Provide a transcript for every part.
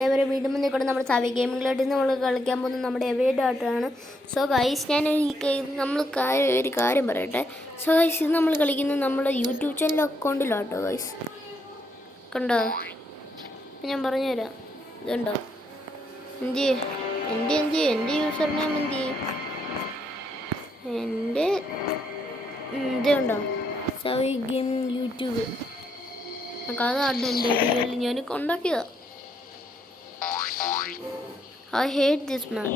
അതേപോലെ വീണ്ടും മുന്നേക്കൂടെ നമ്മുടെ സാവി ഗെയിമിങ്ങിലോട്ട് നമ്മൾ കളിക്കാൻ പോകുന്നത് നമ്മുടെ എവേഡ് ആയിട്ടാണ്. സോ ഗൈസ് ഞാൻ നമ്മൾ ഒരു കാര്യം പറയട്ടെ. സോ ഗൈസ് ഇത് നമ്മൾ കളിക്കുന്നത് നമ്മുടെ യൂട്യൂബ് ചാനൽ അക്കൗണ്ടിലാട്ടോ ഗൈസ്. കണ്ടോ, ഞാൻ പറഞ്ഞുതരാം. ഇതുണ്ടോ എൻ്റെ യൂസർ നെയിം എൻ്റെ ഇതുണ്ടോ സാവി ഗെയിമിങ് യൂട്യൂബ്. അതാണ് എൻ്റെ ഐഡികളിൽ ഞാൻ ഉണ്ടാക്കിയതാണ്. I hate this man.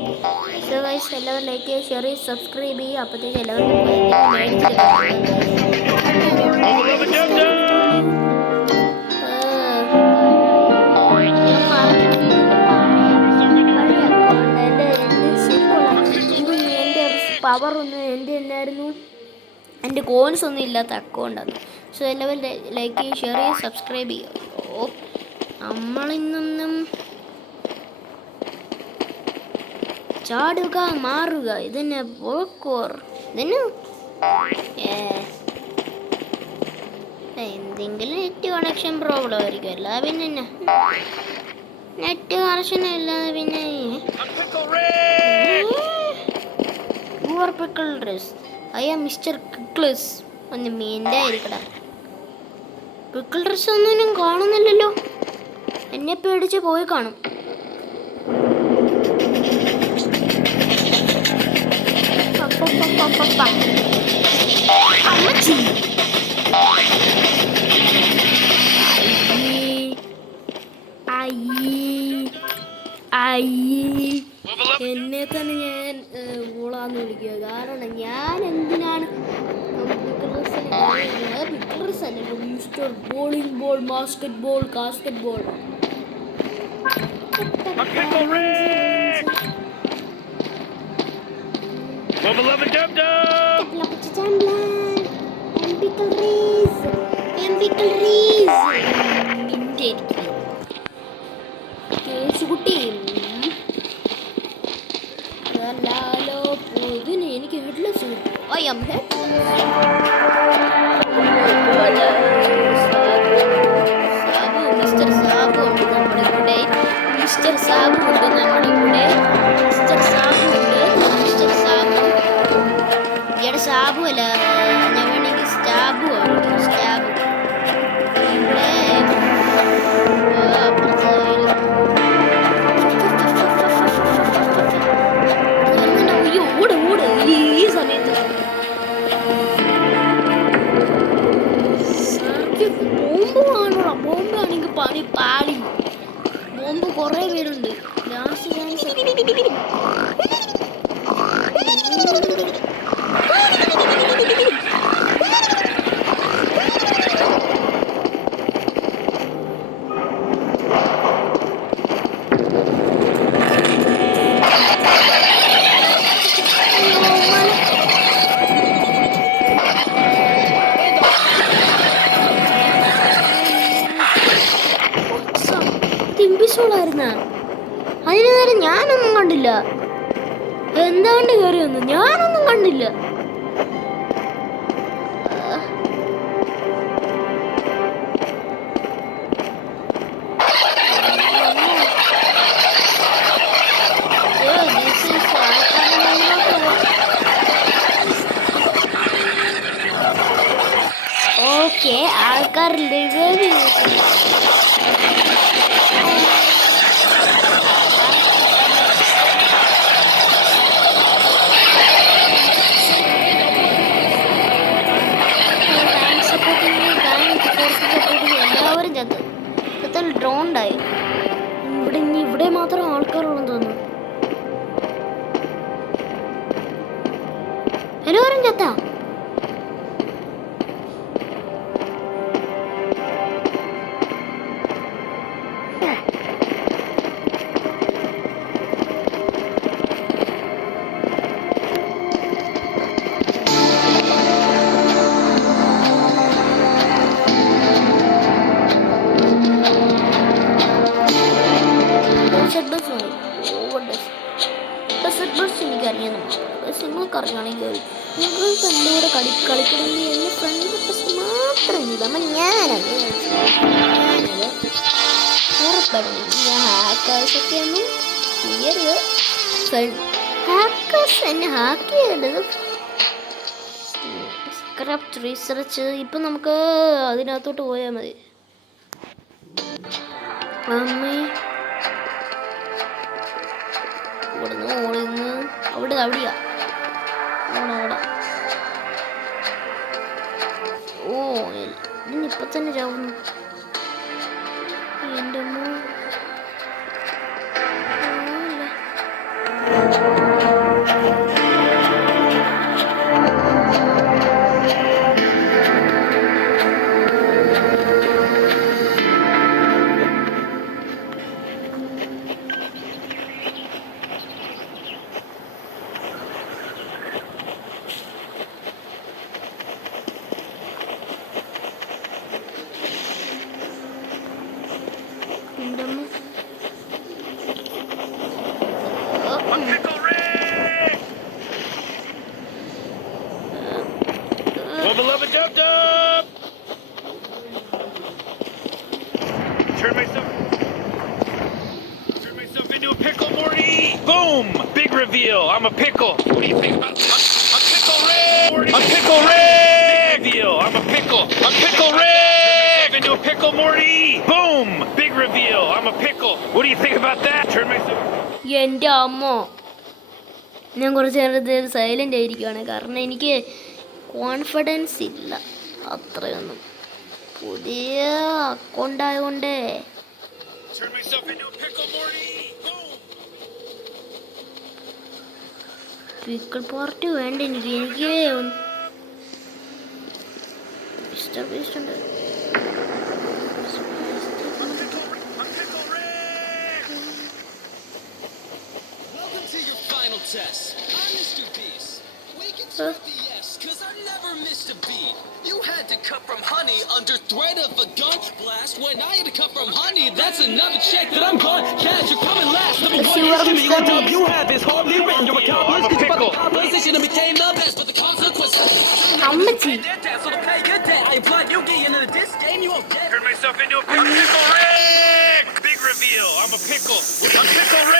So guys, എല്ലാവരും ലൈക്ക് ചെയ്യുക, ഷെയർ ചെയ്യുക, സബ്സ്ക്രൈബ് ചെയ്യുക. അപ്പോഴത്തേക്ക് എല്ലാവർക്കും പവർ ഒന്നും എൻ്റെ എന്നായിരുന്നു, എൻ്റെ കോയിൻസ് ഒന്നും ഇല്ലാത്ത അക്കൗണ്ടാണ്. സോ എല്ലാവരും ലൈക്ക് ചെയ്യുക, ഷെയർ ചെയ്യുക, സബ്സ്ക്രൈബ് ചെയ്യുക. നമ്മളിന്നും ചാടുക മാറുക ഇതന്നെ പോക്കോർ ഇതന്നെ. എന്തെങ്കിലും നെറ്റ് കണക്ഷൻ പ്രോബ്ലം ആയിരിക്കും, അല്ലാതെ പിന്നെ നെറ്റ് കണക്ഷൻ ഇല്ലാതെ പിന്നെ ഐ ആം മിസ്റ്റർ പിക്കിൾസ്. ഒന്ന് മീൻ്റെ ആയിരിക്കട. പിക്കിൾ ഡ്രസ് ഒന്നും ഞാൻ കാണുന്നില്ലല്ലോ. എന്നെ പേടിച്ച് പോയി കാണും. എന്നെ തന്നെ ഞാൻ ഊളാന്ന് വിളിക്കുക. കാരണം ഞാൻ എന്തിനാണ് mister bowling ball, basket ball, casket ball. എനിക്ക് ഹെഡ്ലെസ് മിസ്റ്റർ സാബു ഉണ്ട് നമ്മുടെ കൂടെ. മിസ്റ്റർ സാബു ഉണ്ട് നമ്മുടെ കൂടെ. മിസ്റ്റർ സാബു ഉണ്ട്. മിസ്റ്റർ സാബു ഇവിടെ സാബു അല്ല, ഞാൻ വേണമെങ്കിൽ സ്റ്റാബു ആണ്. സ്റ്റാബു ഇവിടെ ഓട് ഓട് ഈ സമയത്ത് ബോംബ് കാണുള്ള. ബോംബ് ആണെങ്കിൽ പണി പാളി. ബോംബ് കുറേ പേരുണ്ട്. ലാസ്റ്റ് ചാൻസ് ായിരുന്ന. അതിന് നേരം ഞാനൊന്നും കണ്ടില്ല. എന്താണ്ട് കയറി വന്നു, ഞാനൊന്നും കണ്ടില്ല. ഓക്കെ, ആൾക്കാർ എല്ലാവരും ചത്ത് ഡ്രോണ്ടായി. ഇവിടെ മാത്രം ആൾക്കാരുള്ളെന്ന് തോന്നുന്നു. എല്ലാവരും ചത്താ. നിങ്ങൾക്കറിയണമെങ്കിൽ നിങ്ങൾക്ക് എൻ്റെ കൂടെ കളിക്കണമെങ്കിൽ എൻ്റെ ഫ്രണ്ട് റിക്വസ്റ്റ് മാത്രം ചെയ്താൽ ഞാനത് ഉറപ്പായിട്ടും ഞാൻ ഹാക്കേഴ്സൊക്കെ ഒന്നും ചെയ്യരുത്. ഹാക്കേഴ്സ് എന്നെ ഹാക്ക് ചെയ്യരുത്. സ്ക്രിപ്റ്റ് റീസെർച്ച് ഇപ്പം നമുക്ക് അതിനകത്തോട്ട് പോയാൽ മതി. അമ്മേ ഓടുന്നു ഓടുന്നു അവിടെയാ ഓടാ. ഓ ഇതിനിപ്പം തന്നെ ചാവുന്നു. എൻ്റെ അമ്മ beloved Dub Dub! Turn myself into a pickle, Morty! Boom! Big reveal, I'm a pickle. What do you think about that? I'm Pickle Rick! I'm Pickle Rick! Big reveal, I'm a pickle. I'm Pickle Rick! Turn myself into a pickle, Morty! Boom! Big reveal, I'm a pickle. What do you think about that? Turn myself... എൻ്റെ അമ്മ ഞാൻ കുറച്ച് നേരത്തെ silent ആയിരിക്കുകയാണ്. കാരണം എനിക്ക് confidence ഇല്ല അത്രയൊന്നും. പുതിയ അക്കൗണ്ട് ആയതുകൊണ്ട് പിക്കിൾ പാർട്ടി വേണ്ട എനിക്ക്. മിസ്റ്റർ ബീസ്റ്റ് ഉണ്ട്. Test. I'm Mr. Beast. We can start the yes, cause I never missed a beat. You had to cut from honey under threat of a gun blast. When I had to cut from honey, that's another check that I'm gone. Cash, you're coming last. Number one, history, what job you have is hardly written. You're accomplished, cause you fucking position and became the best. But the consequences, so to pay your debt, I applied you getting into this game, you won't get. Turn myself into a pickle. Pickle Rick! Big reveal, I'm a pickle. I'm Pickle Rick!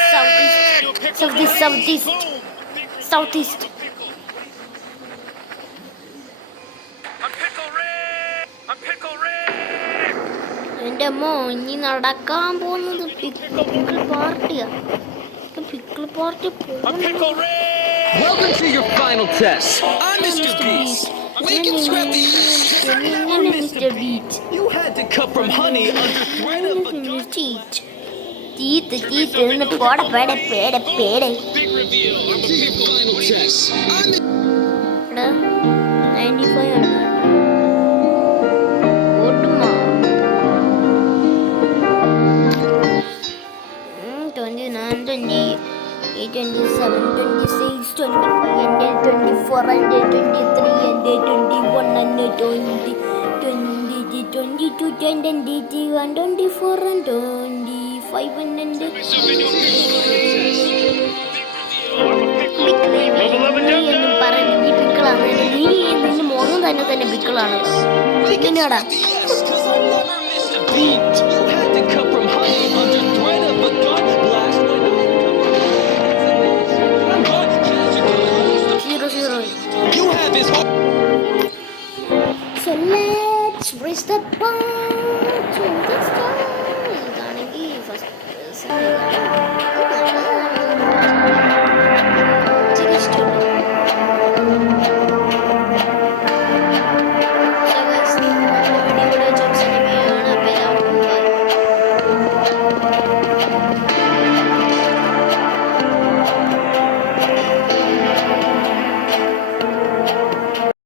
Southeast. എൻ്റെ അമ്മ ഇനി നടക്കാൻ പോകുന്നത് pickle പാർട്ടിയാ. Pickle party Welcome to your final test. I'm Mr. Beast. We can scrap the Mr. Beast. You had to cut from honey under threat of a gun. ചീത്ത് എന്ന് പോടെ പേടെ പേടെ പേടെ. Final test. 95 ആണ്. ഓട്ടുമാ 29, 28, 27, 26, 25, 24, 23, 21, 20, 22, 21, 24, 25, and പറഞ്ഞ പിക്കിളാണ്. നീ നിന്റെ മോനും തന്നെ പിക്കിളാണ്. പിന്നെടാ